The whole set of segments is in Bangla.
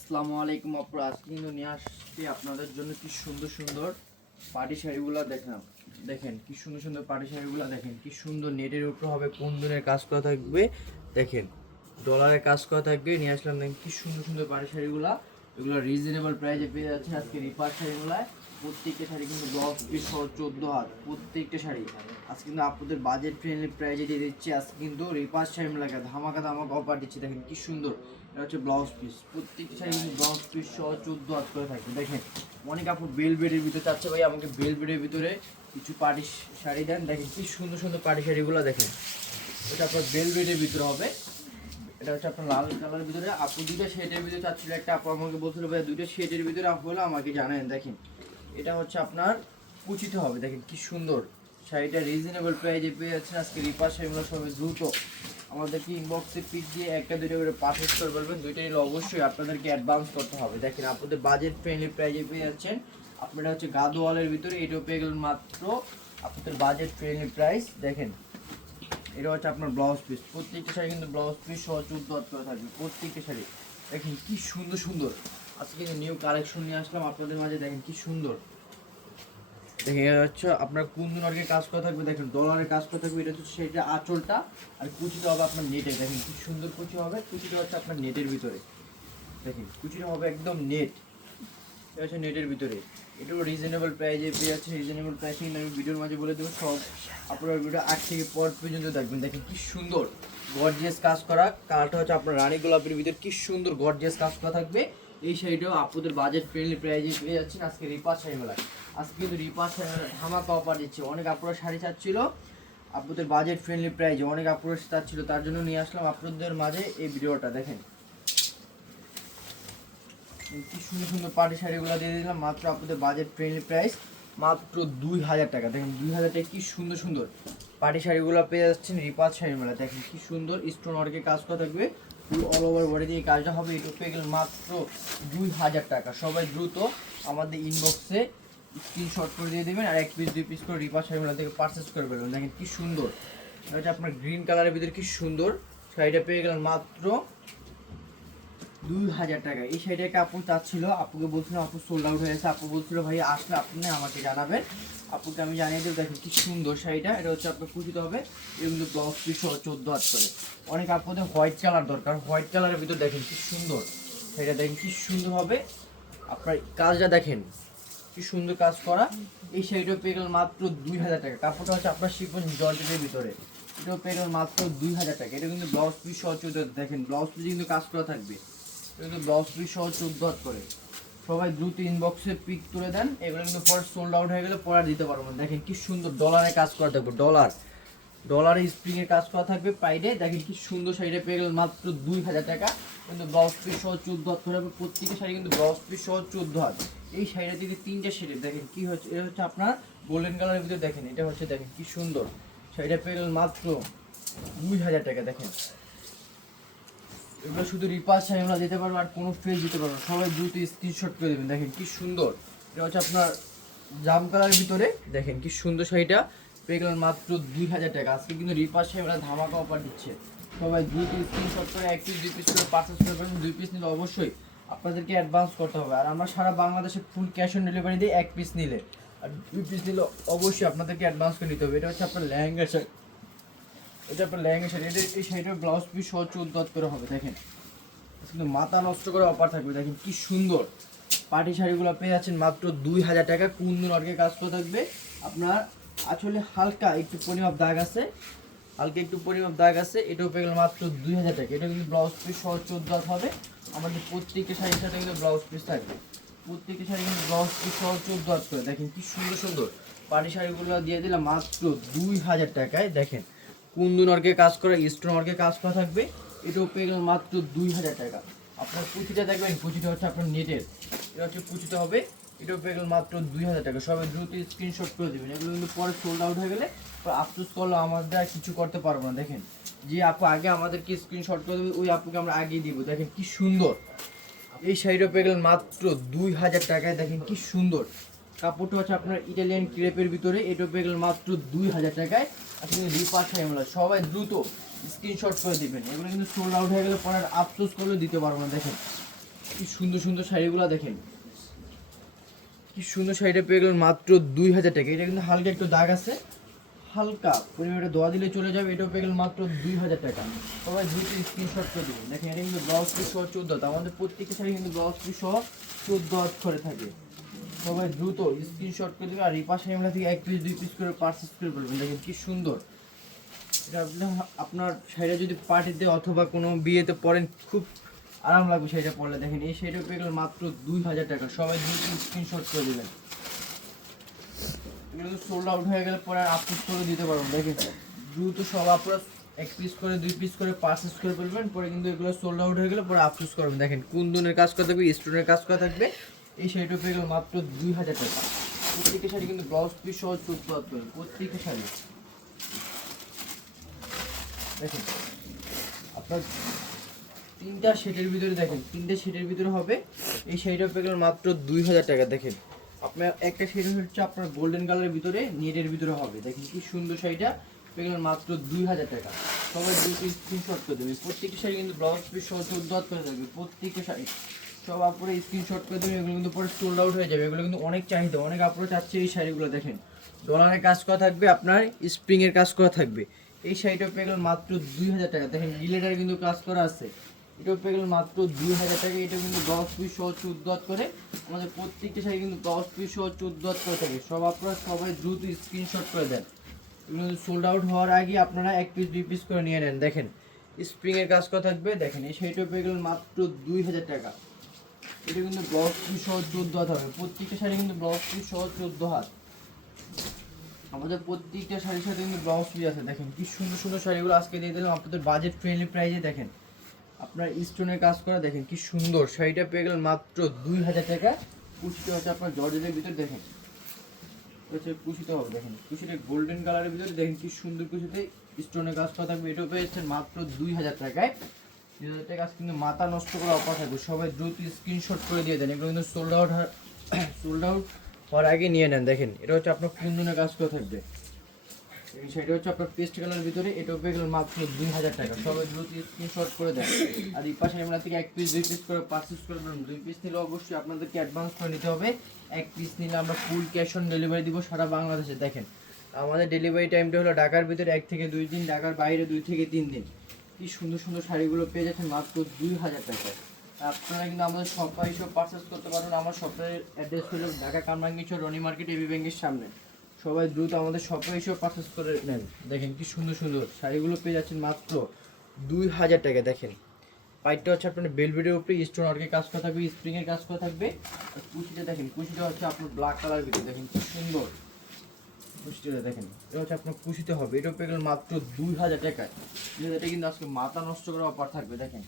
আসসালামু আলাইকুম আপুরা আজকে কিন্তু নিয়ে আসছি আপনাদের জন্য কি সুন্দর সুন্দর পাটি শাড়িগুলো দেখেন দেখেন, কি সুন্দর সুন্দর পাটি শাড়িগুলো দেখেন, কি সুন্দর নেটের উপর হবে, কোন দিনের কাজ করা থাকবে, দেখেন ডলারের কাজ করা থাকবে, নিয়ে আসলাম দেখেন কি সুন্দর সুন্দর পাটি শাড়িগুলো, এগুলো রিজনেবল প্রাইসে পেয়ে যাচ্ছে আজকে রিপার শাড়িগুলো প্রত্যেকটা শাড়ি কিন্তু দশ পিস সহ চোদ্দ হাত, প্রত্যেকটা শাড়ি, আজকে কিন্তু আপনাদের বাজেট ফ্রেন্ডলি প্রাইসে দিয়ে দিচ্ছি, আজকে কিন্তু রিপার শাড়ি লাগে ধামাকা ধামাকা অফার দিচ্ছি, দেখেন কি সুন্দর এটা হচ্ছে ব্লাউজ পিস প্রত্যেকটা শাড়ি ব্লাউজ পিস সহ করে দেখেন, অনেক কাপড় বেল বেডের চাচ্ছে ভাই, আমাকে বেল বেডের ভিতরে কিছু শাড়ি দেন। দেখেন সুন্দর সুন্দর শাড়িগুলো দেখেন। এটা আপনার বেল বেডের ভিতরে হবে। এটা হচ্ছে আপনার লাল কালারের ভিতরে। আপু শেডের ভিতরে চাচ্ছিল। একটা আপু আমাকে বলছিল, ভাই শেডের ভিতরে আপু আমাকে জানেন দেখেন, এটা হচ্ছে আপনার কুচিতে হবে। দেখেন, কি সুন্দর। শাড়িটা রিজনেবল প্রাইসে পেয়ে যাচ্ছেন। আজকে রিপার শাড়িগুলো সবাই দ্রুত আমাদেরকে ইনবক্সে পিক দিয়ে একটা দুটো করে পারচেস করে বলবেন দুইটা নিলে অবশ্যই আপনাদেরকে অ্যাডভান্স করতে হবে। দেখেন, আপনাদের বাজেট ফ্রেন্ডলি প্রাইসে পেয়ে যাচ্ছেন। আপনারা হচ্ছে গাদোয়ালের ভিতরে এটাও পেয়ে গেলেন মাত্র আপনাদের বাজেট ফ্রেন্ডলি প্রাইস দেখেন, এটা হচ্ছে আপনার ব্লাউজ পিস প্রত্যেকটা শাড়ি কিন্তু ব্লাউজ পিস সহ চোদ্দ হাত করে থাকবে, প্রত্যেকটা শাড়ি। দেখেন, কি সুন্দর সুন্দর। আজকে নিউ কালেকশন নিয়ে আসলাম আপনাদের মাঝে, দেখেন, কি সুন্দর। দেখেন, এটা হচ্ছে আপনার কুন্দন অর্গের কাজ করা থাকবে, দেখেন ডলারের কাজ করা থাকবে, এটা হচ্ছে সেটা আঁচলটা, আর কুচিটা হবে আপনার নেটে দেখেন কি সুন্দর কুচি হবে, কুচিটা হচ্ছে আপনার নেটের ভিতরে, দেখেন, কুচিটা হবে একদম নেট এটা হচ্ছে নেটের ভিতরে, এটাও রিজনেবল প্রাইসে পেয়ে যাচ্ছে রিজনেবল প্রাইসে আমি ভিডিওর মাঝে বলে দেবো, সব আপনার ভিডিও আট থেকে পর পর্যন্ত দেখবেন, দেখেন কি সুন্দর গর্জিয়াস কাজ করা কালারটা হচ্ছে আপনার রানী গোলাপের ভিতরে, কি সুন্দর গর্জিয়াস কাজ করা থাকবে, এই শাড়িটাও আপনাদের বাজেট ফ্রেন্ডলি প্রাইসে পেয়ে যাচ্ছেন আজকে রিপার শাড়ি মেলায় আজকে কিন্তু রিপার ধামাকা অফার দিচ্ছে। অনেক আপনারা শাড়ি চাচ্ছিল আপনাদের বাজেট ফ্রেন্ডলি প্রাইসে অনেক আপনারা চাচ্ছিল, তার জন্য নিয়ে আসলাম আপনাদের মাঝে এই ভিডিওটা, দেখেন। কি সুন্দর সুন্দর পাটি শাড়িগুলো দিয়ে দিলাম, মাত্র আপনাদের বাজেট ফ্রেন্ডলি প্রাইস মাত্র দুই হাজার টাকা। দেখেন, দুই হাজার টাকা কি সুন্দর সুন্দর পাটি শাড়িগুলো পেয়ে যাচ্ছেন রিপাত শাড়ি মেলা দেখেন, কি সুন্দর স্টোন ওয়ার্কের কাজ করা থাকবে। ফুল অল ওভার বডি দিয়ে কাজটা হবে এটা পেয়ে গেলে মাত্র দুই হাজার টাকা। সবাই দ্রুত আমাদের ইনবক্সে স্ক্রিনশট করে দিয়ে দেবেন আর এক পিস দুই পিস করে রিপাত শাড়ি মেলা থেকে পারচেস করে ফেলবেন। দেখেন কি সুন্দর। এটা আপনার গ্রিন কালারের ভিতরে কি সুন্দর। শাড়িটা পেয়ে গেলেন মাত্র দুই হাজার টাকা। এই শাড়িটাকে আপু চাচ্ছিল, আপুকে বলছিল, আপু সোল্ড আউট হয়ে গেছে। আপু বলছিল, ভাই, আসলে আপনি আমাকে জানাবেন। আপুকে আমি জানিয়ে দেবো, দেখেন কি সুন্দর শাড়িটা এটা হচ্ছে আপনার খুশিতে হবে, এগুলো ব্লাউজ পিস চোদ্দ হাত করে। অনেক আপুদের হোয়াইট কালার দরকার। হোয়াইট কালারের ভিতর দেখেন কি সুন্দর। শাড়িটা দেখেন কি সুন্দর হবে। আপনার কাজটা দেখেন। কি সুন্দর কাজ করা। এই শাড়িটা পেয়ে গেল মাত্র দুই হাজার টাকা। কাপড়টা হচ্ছে আপনার শিপন জর্জেটের ভিতরে। এটাও পেয়ে গেল মাত্র দুই হাজার টাকা। এটা কিন্তু ব্লাউজ পিস সহ চোদ্দ। দেখেন ব্লাউজ পিস কিন্তু কাজ করা থাকবে। এটা কিন্তু ব্লাউজ পিস সহ চোদ্দ করে। সবাই দ্রুত ইনবক্সে পিক তুলে দেন। এগুলো কিন্তু পরে সোল্ড আউট হয়ে গেলে পরে দিতে পারব দেখেন কি সুন্দর ডলারে কাজ করা থাকবে। ডলার ডলারে স্প্রিং এর কাজ করা থাকবে পাইডে দেখেন কি সুন্দর শাড়িটা পেয়ে গেলেন মাত্র দুই হাজার টাকা। কিন্তু ব্লাউজ পিস সহ চোদ্দ হাত হবে। প্রত্যেকটা শাড়ি কিন্তু ব্লাউজ পিস সহ চোদ্দ হাত। এই শাড়িটা যদি তিনটা শেডের দেখেন, কি হচ্ছে? এটা হচ্ছে আপনার গোল্ডেন কালারের ভিতরে দেখেন। এটা হচ্ছে দেখেন কি সুন্দর। শাড়িটা পেয়ে গেলেন মাত্র দুই হাজার টাকা, দেখেন। এগুলো শুধু রিপাস শাড়ি আমরা যেতে পারব আর কোনো ফেস দিতে পারব। সবাই দ্রুত স্ক্রিনশট করে দেবেন। দেখেন কি সুন্দর। এটা হচ্ছে আপনার জাম কালারের ভিতরে। দেখেন কি সুন্দর শাড়িটা। পেয়ে গেলেন মাত্র দুই হাজার টাকা। আজকে কিন্তু রিপাস আমরা ধামাকা অফার দিচ্ছে। সবাই দ্রুত স্ক্রিনশট করে, এক পিস দুই পিস করে পারচেস করবেন দুই পিস নিলে অবশ্যই আপনাদেরকে অ্যাডভান্স করতে হবে। আর আমরা সারা বাংলাদেশে ফুল ক্যাশ অন ডেলিভারি দিই এক পিস নিলে। আর দুই পিস নিলে অবশ্যই আপনাদেরকে অ্যাডভান্স করে নিতে হবে। এটা হচ্ছে আপনার লেহেঙ্গা শাড়ি এটা আপনার লেহেঙ্গা শাড়ি এটা, এই শাড়িটার ব্লাউজ পিস সহ চোদ্দ করে হবে, দেখেন। কিন্তু মাথা নষ্ট করে অফার থাকবে। দেখেন কি সুন্দর। পার্টি শাড়িগুলো পেয়ে যাচ্ছেন মাত্র দুই হাজার টাকা। কুন্দন অর্গে কাজ করে থাকবে। আপনার আসলে হালকা একটু পরিমাপ দাগ আছে। হালকা একটু পরিমাপ দাগ আছে। এটাও পেয়ে গেল মাত্র দুই হাজার টাকা। এটা কিন্তু ব্লাউজ পিস সহ চোদ্দ হবে। আমাদের প্রত্যেকটা শাড়ির সাথে কিন্তু ব্লাউজ পিস থাকবে। প্রত্যেকটা শাড়ি কিন্তু ব্লাউজ পিস সহ চোদ্দ হাত করে। দেখেন কি সুন্দর সুন্দর। পাটি শাড়িগুলো দিয়ে দিলাম মাত্র দুই হাজার টাকায়। দেখেন কুন্দন অর্গে কাজ করা স্টোন অর্গে কাজ করা থাকবে। এটাও পেয়ে গেল মাত্র দুই হাজার টাকা। আপনার পুঁথিটা দেখবেন পুঁথিটা হচ্ছে আপনার নেটের এটা হচ্ছে পুঁথিটা হবে এটাও পেয়ে মাত্র দুই হাজার টাকা। সবাই দ্রুত স্ক্রিনশট করে দেবেন। এগুলো কিন্তু পরে সোল্ড আউট হয়ে গেলে আফসোস করলে আমাদের আর কিছু করতে পারব না। দেখেন, যে আপু আগে আমাদেরকে স্ক্রিনশট করে দেবে, ওই আপুকে আমরা আগিয়ে দিব। দেখেন কি সুন্দর। এই শাড়িটা পেয়ে গেলেন মাত্র দুই হাজার টাকায়। দেখেন কি সুন্দর। কাপড়টা হচ্ছে আপনার ইটালিয়ান ক্রেপের ভিতরে। এটা পেয়ে গেলেন মাত্র দুই হাজার টাকায়। আপনি রিপার শাড়িগুলো সবাই দ্রুত স্ক্রিনশট করে দিবেন। এগুলো কিন্তু সোল্ড আউট হয়ে গেলে পরে আফসোস করলে দিতে পারব না। দেখেন কি সুন্দর সুন্দর শাড়িগুলো দেখেন। কি সুন্দর শাড়িটা পেয়ে গেলেন মাত্র দুই হাজার টাকা। এটা কিন্তু হালকা একটু দাগ আছে। হালকা পরিমাণে দোয়া দিলে চলে যাবে, এটাও পেয়ে গেলেন মাত্র দুই হাজার টাকা। সবাই দুইটি স্ক্রিনশট করে দেবেন। দেখেন, এটা কিন্তু ব্লাউজ পিস সহ চোদ্দ আমাদের প্রত্যেকটা শাড়ি কিন্তু ব্লাউজ পিস সহ চোদ্দ হাত করে থাকে। সবাই দ্রুত স্ক্রিনশট করে দেবে আর এই পাশে আমরা থেকে এক পিস দুই পিস করে পারচেস করে বলবেন দেখেন কি সুন্দর। এটা আপনার- আপনার শাড়িটা যদি পার্টিতে অথবা কোনো বিয়েতে পরেন, খুব আরাম লাগবে সেটা পরলে দেখেন এই শাড়িটা পেয়ে মাত্র দুই হাজার টাকা। সবাই দ্রুত স্ক্রিনশট করে দেবেন। এগুলো সোল্ড আউট হয়ে গেলে পরে আপলোড করে দিতে পারবেন দেখেন। দ্রুত সব আপনার এক পিস করে, দুই পিস করে পারচেস করে ফেলবেন, পরে কিন্তু এগুলো সোল্ড আউট হয়ে গেলে পরে আপলোড করবেন। দেখেন কুন্দনের কাজ করা থাকবে স্টোনের কাজ করা থাকবে, এই শাড়িটা পেয়ে গেলে মাত্র দুই হাজার টাকা। প্রত্যেকটা শাড়ি কিন্তু ব্লাউজ পিস সহ চোদ্দ হাত করে প্রত্যেকটা শাড়ি। দেখেন, আপনার তিনটা সেটের ভিতরে দেখেন, তিনটা সেটের ভিতরে হবে। এই শাড়িটা পেয়ে মাত্র দুই হাজার টাকা, দেখেন। আপনার একটা শাড়ি হচ্ছে আপনার গোল্ডেন কালারের ভিতরে নেটের ভিতরে হবে। দেখেন কি সুন্দর শাড়িটা, পেয়ে মাত্র দুই হাজার টাকা। সবাই দুটো স্ক্রিনশট করে দেবে প্রত্যেকটা শাড়ি কিন্তু ব্লাউজ পিস সহ চোদ্দ হাত করে থাকবে, প্রত্যেকটা শাড়ি। সব আপুরে স্ক্রিনশট করে দেবে এগুলো কিন্তু পরে সোল্ড আউট হয়ে যাবে। এগুলো কিন্তু অনেক চাহিদা, অনেক আপুরে চাচ্ছে এই শাড়িগুলো, দেখেন। ডলারের কাজ করা থাকবে, আপনার স্প্রিংয়ের কাজ করা থাকবে। এই শাড়িটা পেয়ে মাত্র দুই হাজার টাকা। দেখেন গিলেটার কিন্তু কাজ করা আছে। এটাও পেয়ে গেলেন মাত্র দুই হাজার টাকা। এটা কিন্তু দশ পিস সহ চোদ্দ করে। আমাদের প্রত্যেকটা শাড়ি কিন্তু দশ পিস সহ চোদ্দ করে থাকে। সব আপনারা সবাই দ্রুত স্ক্রিনশট করে দেন। সোল্ড আউট হওয়ার আগে আপনারা এক পিস দুই পিস করে নিয়ে নেন। দেখেন স্প্রিংয়ের কাজ করা থাকবে। দেখেন, এই শাড়িটা পেয়ে গেলেন মাত্র দুই হাজার টাকা। এটা কিন্তু ব্লাউজ পিস সহ চোদ্দ হাত হবে। প্রত্যেকটা শাড়ি কিন্তু ব্লাউজ পিস সহ চোদ্দ হাত। আমাদের প্রত্যেকটা শাড়ির সাথে কিন্তু ব্লাউজ পিস আছে। দেখেন, কি সুন্দর সুন্দর শাড়িগুলো আজকে দিয়ে দিলাম। আপনাদের বাজেট ফ্রেন্ডলি প্রাইসে দেখেন। আপনার স্টোনের কাজ করা দেখেন কি সুন্দর। শাড়িটা পেয়ে গেলেন মাত্র দুই হাজার টাকা। কুচিটা হচ্ছে আপনার জর্জেটের ভিতরে দেখেন। হচ্ছে কুচিতে হবে, দেখেন। কুচিটা গোল্ডেন কালারের ভিতরে দেখেন কি সুন্দর কুচিতে স্টোনের কাজ করা থাকবে। এটাও পেয়েছেন মাত্র দুই হাজার টাকায়। দুই হাজার টাকা কিন্তু মাথা নষ্ট করা অফার থাকবে। সবাই দ্রুত স্ক্রিনশট করে দিয়ে দেন। এগুলো কিন্তু সোল্ড আউট সোল্ড আউট হওয়ার আগে নিয়ে নেন, দেখেন। এটা হচ্ছে আপনার কুন্দনের কাজ করা থাকবে। সেটা হচ্ছে আপনার পেস্ট কালার ভিতরে, এটা পেয়ে গেল মাত্র দুই হাজার টাকা। সবাই দ্রুত স্ক্রিনশট করে দেন। আর এই পাশে আমরা থেকে এক পিস দুই পিস করে পারচেস করে দেবেন দুই পিস নিলে অবশ্যই আপনাদেরকে অ্যাডভান্স করে নিতে হবে। এক পিস নিলে আমরা ফুল ক্যাশ অন ডেলিভারি দিব সারা বাংলাদেশে। দেখেন, আমাদের ডেলিভারি টাইমটা হলো ঢাকার ভিতরে এক থেকে দুই দিন, ঢাকার বাইরে দুই থেকে তিন দিন। কি সুন্দর সুন্দর শাড়িগুলো পেয়ে যাচ্ছেন মাত্র দুই হাজার টাকায়। আপনারা কিন্তু আমাদের শপে এসে পারচেস করতে পারবেন। আমার শপের অ্যাড্রেস হলো ঢাকা কামরাঙ্গিচর রনি মার্কেট এবি ব্যাংকের সামনে। সবাই দ্রুত আমাদের শপে এসে পারচেস করে নেন। দেখেন কি সুন্দর সুন্দর শাড়িগুলো পেয়ে যাচ্ছেন মাত্র দুই হাজার টাকা, দেখেন। পাইপটা হচ্ছে আপনার বেলভেটের উপরে স্টোন অর্গের কাজ করা থাকবে স্প্রিংয়ের কাজ করা থাকবে। আর কুচিটা দেখেন কুচিটা হচ্ছে আপনার ব্ল্যাক কালার ভিতরে, দেখেন কি সুন্দর। কুচিটা দেখেন, এটা হচ্ছে আপনার কুচিতে হবে, এটা পেয়ে গেলেন মাত্র দুই হাজার টাকায়। হাজার কিন্তু আজকে মাথা নষ্ট করা অফার থাকবে, দেখেন।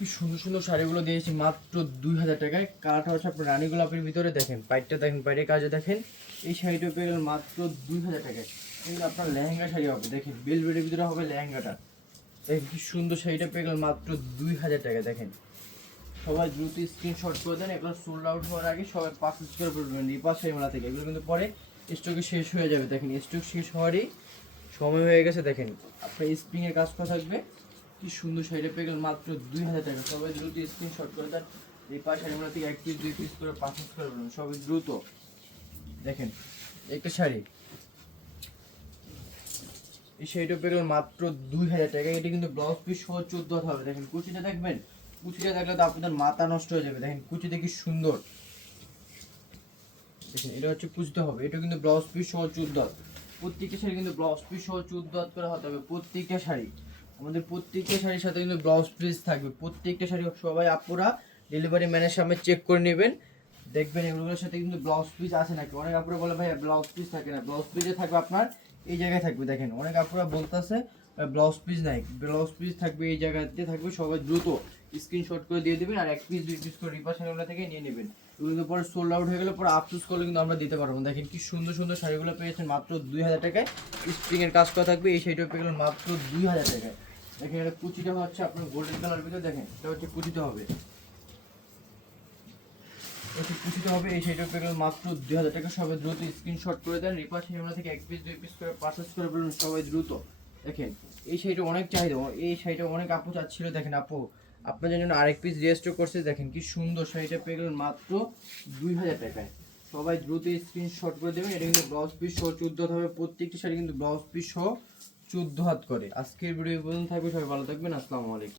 কি সুন্দর সুন্দর শাড়িগুলো দিয়েছি, মাত্র দুই হাজার টাকায়। কালারটা হচ্ছে আপনার রানী গোলাপের ভিতরে দেখেন, পাইটটা দেখেন, বাইরের কাজে দেখেন। এই শাড়িটা পেয়ে গেলেন মাত্র দুই হাজার টাকায়। কিন্তু আপনার লেহেঙ্গা শাড়ি হবে, দেখেন বেলভেটের ভিতরে হবে লেহেঙ্গাটা। দেখেন কি সুন্দর শাড়িটা পেয়ে গেলেন মাত্র দুই হাজার টাকা দেখেন। সবাই দ্রুত স্ক্রিনশট করে দেন, এগুলো সোল্ড আউট হওয়ার আগে সবাই পারচেস করে ফেলবেন রিপা শাড়িমেলা থেকে। এগুলো কিন্তু পরে স্টকে শেষ হয়ে যাবে, দেখেন স্টক শেষ হওয়ারই সময় হয়ে গেছে, দেখেন। আপনার স্প্রিংয়ের কাজ করা থাকবে। কি সুন্দর শাড়িটা পেয়ে গেলেন মাত্র দুই হাজার টাকা। সবাই দ্রুত স্ক্রিনশট করে দেন। রিপা শাড়িমেলা থেকে এক পিস দুই পিস করে পারচেস করে ফেলবেন সবাই দ্রুত। দেখেন, একটা শাড়ি। এই শাড়িটা পেয়ে গেলেন মাত্র দুই হাজার টাকা। এটা কিন্তু ব্লাউজ পিস সহ চোদ্দ হবে। দেখেন, কুচিটা দেখবেন? কুচিটা দেখলে তো আপনাদের মাথা নষ্ট হয়ে যাবে। দেখেন, কুচিটা কি সুন্দর। দেখেন, এটা হচ্ছে কুচিতে হবে। এটা কিন্তু ব্লাউজ পিস সহ চোদ্দ হাত প্রত্যেকটা শাড়ি কিন্তু ব্লাউজ পিস সহ চোদ্দ করে হতে হবে। প্রত্যেকটা শাড়ি। আমাদের প্রত্যেকটা শাড়ির সাথে কিন্তু ব্লাউজ পিস থাকবে। প্রত্যেকটা শাড়ি সবাই আপুরা ডেলিভারি ম্যানের সামনে চেক করে নেবেন। দেখবেন এগুলোর সাথে কিন্তু ব্লাউজ পিস আছে নাকি? অনেক আপুরা বলে ভাই ব্লাউজ পিস থাকে না। ব্লাউজ পিসে থাকবে আপনার, এই জায়গায় থাকবে, দেখেন। অনেক আপুরা বলতেছে ব্লাউজ পিস নাই। ব্লাউজ পিস থাকবে এই জায়গাতে থাকবে, সবাই দ্রুত স্ক্রিনশট করে দিয়ে দেবেন আর এক পিস দুই পিস করে রিপা শাড়িগুলো থেকে নিয়ে নেবেন। এগুলো পরে সোল্ড আউট হয়ে গেলে পরে আফসোস করলে কিন্তু আমরা দিতে পারব। দেখেন কি সুন্দর সুন্দর শাড়িগুলো পেয়েছেন মাত্র দুই হাজার টাকায়। স্প্রিং এর কাজ করা থাকবে, এই শাড়িটা পেয়ে গেলেন মাত্র দুই হাজার টাকায়। দেখেন এটা কুচিটা হচ্ছে আপনার গোল্ডেন কালার ভিতরে দেখেন, এটা হচ্ছে কুচিটা হবে। হচ্ছে কুচিটা হবে, এই সেটার প্যাকেজ মাত্র দুই হাজার টাকা। সবাই দ্রুত স্ক্রিনশট করে দেন। রিপাস সিনেমা থেকে এক পিস দুই পিস করে পার্সেস করে বলুন সবাই দ্রুত। দেখেন, এই শাড়িটা অনেক চাহিদা, এই শাড়িটা অনেক আপু চাচ্ছিল। দেখেন আপু, আপনাদের জন্য আরেক পিস রেজিস্টার করছে। দেখেন কি সুন্দর শাড়িটা পেয়ে গেলেন মাত্র দুই হাজার টাকায়। সবাই দ্রুত স্ক্রিনশট করে দেবেন। এটা কিন্তু ব্লাউজ পিস সহ, চুদ্দ হবে প্রত্যেকটি শাড়ি কিন্তু ব্লাউজ পিস সহ চোদ্দ হাত করে। আজকের ভিডিও পর্যন্ত থাকবে সবাই ভালো থাকবেন আসসালামু আলাইকুম।